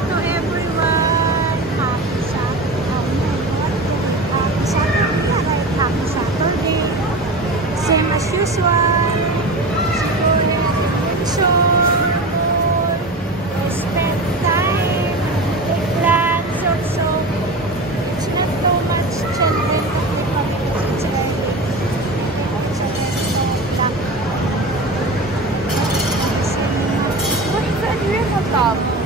to everyone. Happy Saturday. Happy Saturday. Right? Happy Saturday. Same as usual. Siguro picture. Spend time. Plans also. It's not so much children. What is that real top?